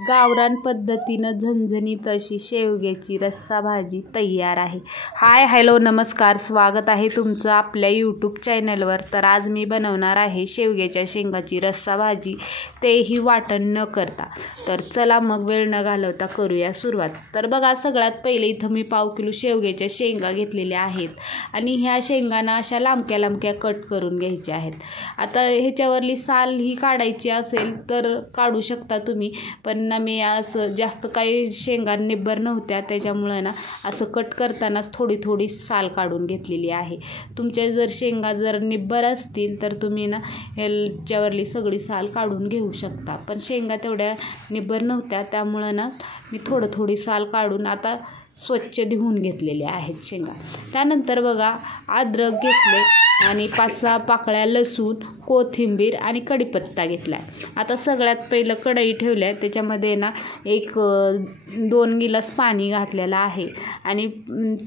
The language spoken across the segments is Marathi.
गावरान पद्धतीनं झणझणीत अशी शेवग्याची रस्सा भाजी तयार आहे। हाय हॅलो नमस्कार, स्वागत आहे तुमचं आपल्या यूट्यूब चॅनलवर। तर आज मी बनवणार आहे शेवग्याच्या शेंगाची रस्सा भाजी, तेही वाटण न करता। तर चला मग वेळ न घालवता करूया सुरुवात। तर बघा, सगळ्यात पहिले इथं मी पाव किलो शेवग्याच्या शेंगा घेतलेल्या आहेत आणि ह्या शेंगांना अशा लांबक्या लांबक्या कट करून घ्यायच्या आहेत। आता ह्याच्यावरली साल ही काढायची असेल तर काढू शकता तुम्ही, पण मी असं जास्त काही शेंगा निब्बर नव्हत्या त्याच्यामुळे ना असं कट करतानाच थोडी थोडी साल काढून घेतलेली आहे। तुमच्या जर शेंगा जर निब्बर असतील तर तुम्ही ना ह्याच्यावरली सगळी साल काढून घेऊ शकता, पण शेंगा तेवढ्या निब्बर नव्हत्या त्यामुळे ना मी थोडी साल काढून आता स्वच्छ धुवून घेतलेले आहेत शेंगा। त्यानंतर बघा, अद्रक घेतले आणि 5-6 पाकळ्या लसूण, कोथिंबीर आणि कढीपत्ता घेतला आहे। आता सगळ्यात पहिलं कढई ठेवली आहे, त्याच्यामध्ये ना 1-2 गिलास पाणी घातलेलं आहे आणि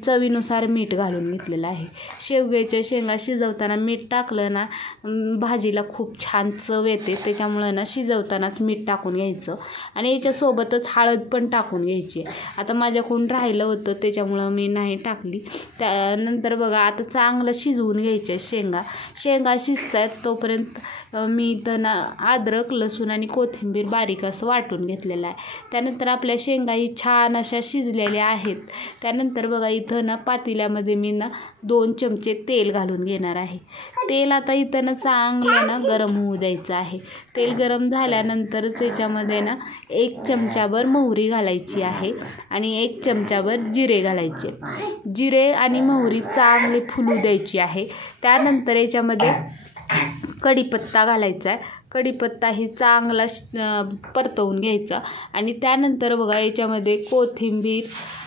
चवीनुसार मीठ घालून घेतलेलं आहे। शेवग्याच्या शेंगा शिजवताना मीठ टाकलं ना भाजीला खूप छान चव येते, त्याच्यामुळे ना शिजवतानाच मीठ टाकून घ्यायचं आणि याच्यासोबतच हळद पण टाकून घ्यायची। आता माझ्याकडून राहिलं होतं त्याच्यामुळं मी नाही टाकली। त्यानंतर बघा, आता चांगलं शिजवून घ्यायचे शेंगा शिजतात तोपर्यंत मी इथं ना अद्रक, लसूण आणि कोथिंबीर बारीक असं वाटून घेतलेलं आहे। त्यानंतर आपल्या शेंगा ही छान अशा शिजलेल्या आहेत। त्यानंतर बघा, इथं ना पातेल्यामध्ये मी ना 2 चमचे तेल घालून घेणार आहे। तेल आता इथं ना चांगलं ना गरम होऊ द्यायचं आहे। तेल गरम झाल्यानंतर त्याच्यामध्ये ना 1 चमचाभर मोहरी घालायची आहे आणि 1 चमचाभर जिरे घालायचे। जिरे आणि मोहरी चांगले फुलू द्यायची आहे। त्यानंतर याच्यामध्ये कढीपत्ता घालायचा आहे। कढीपत्ता ही चांगला परतवून घ्यायचा आणि त्यानंतर बघा, याच्यामध्ये कोथिंबीर,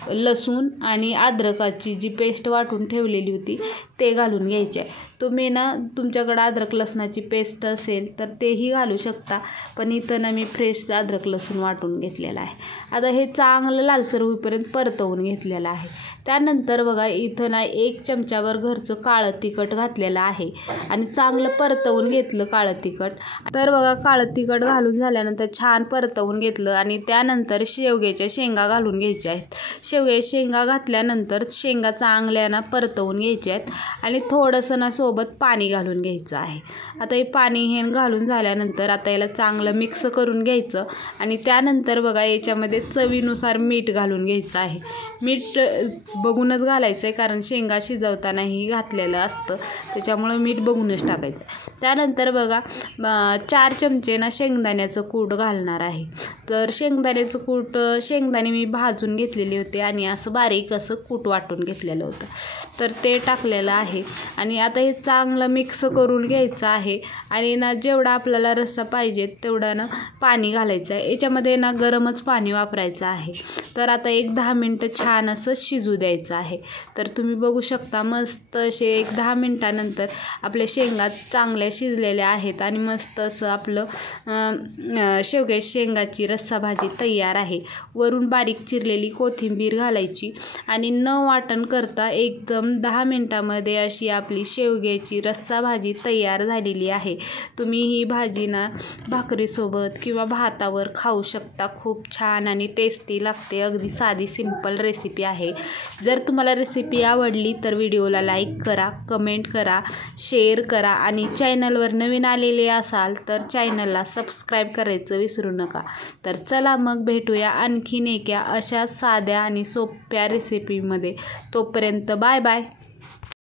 लसूण आणि अद्रकाची जी पेस्ट वाटून ठेवलेली होती ते घालून घ्यायचे आहे। तुम्ही ना तुमच्याकडे अद्रक लसणाची पेस्ट असेल तर तेही घालू शकता, पण इथं ना मी फ्रेश अद्रक लसूण वाटून घेतलेला आहे। आता हे चांगलं लालसर होईपर्यंत परतवून घेतलेलं आहे। त्यानंतर बघा, इथं ना 1 चमचाभर घरचं काळं तिखट घातलेलं आहे आणि चांगलं परतवून घेतलं काळं तिखट। तर बघा, काळं तिखट घालून झाल्यानंतर छान परतवून घेतलं आणि त्यानंतर शेवग्याच्या शेंगा घालून घ्यायच्या आहेत। शेवग्याच्या शेंगा घातल्यानंतर शेंगा चांगल्या ना परतवून घ्यायच्या आहेत आणि थोडंसं ना सोबत पाणी घालून घ्यायचं आहे। आता हे पाणी हे घालून झाल्यानंतर आता याला चांगलं मिक्स करून घ्यायचं आणि त्यानंतर बघा, याच्यामध्ये चवीनुसार मीठ घालून घ्यायचं आहे। मीठ बघूनच घालायचं आहे, कारण शेंगा शिजवतानाही घातलेलं असतं त्याच्यामुळं मीठ बघूनच टाकायचं। त्यानंतर बघा, 4 चमचे ना शेंगदाण्याचं कूट घालणार आहे। तर शेंगदाण्याचं कूट, शेंगदाणे मी भाजून घेतलेले होते आणि असं बारीक असं कूट वाटून घेतलेलं होतं, तर ते टाकलेलं आहे आणि आता हे चांगलं मिक्स करून घ्यायचं आहे आणि ना जेवढा आपल्याला रस्सा पाहिजे तेवढं ना पाणी घालायचं आहे। याच्यामध्ये ना गरमच पाणी वापरायचं आहे। तर आता 10 मिनटं छान असं शिजू द्यायचं आहे। तर तुम्ही बघू शकता, मस्त असे 10 मिनटानंतर आपल्या शेंगा चांगल्या शिजलेल्या आहेत आणि मस्त असं आपलं शेवग्याच्या शेंगाची रस्सा भाजी तयार आहे। वरून बारीक चिरलेली कोथिंबीर घालायची आणि न वाटण करता एकदम 10 मिनटामध्ये अशी आपली शेवग्याची रस्सा भाजी तयार झालेली आहे। तुम्ही ही भाजी ना भाकरीसोबत किंवा भातावर खाऊ शकता। खूप छान आणि टेस्टी लागते। अगदी साधी सिंपल रेसिपी आहे। जर तुम्हाला रेसिपी आवडली तर व्हिडिओला लाईक करा, कमेंट करा, शेअर करा आणि चॅनलवर नवीन आलेले असाल तर चॅनलला सबस्क्राईब करायचं विसरू नका। तर चला मग भेटूया आणखीन एका अशा साध्या आणि सोप्या रेसिपीमध्ये। तोपर्यंत बाय बाय।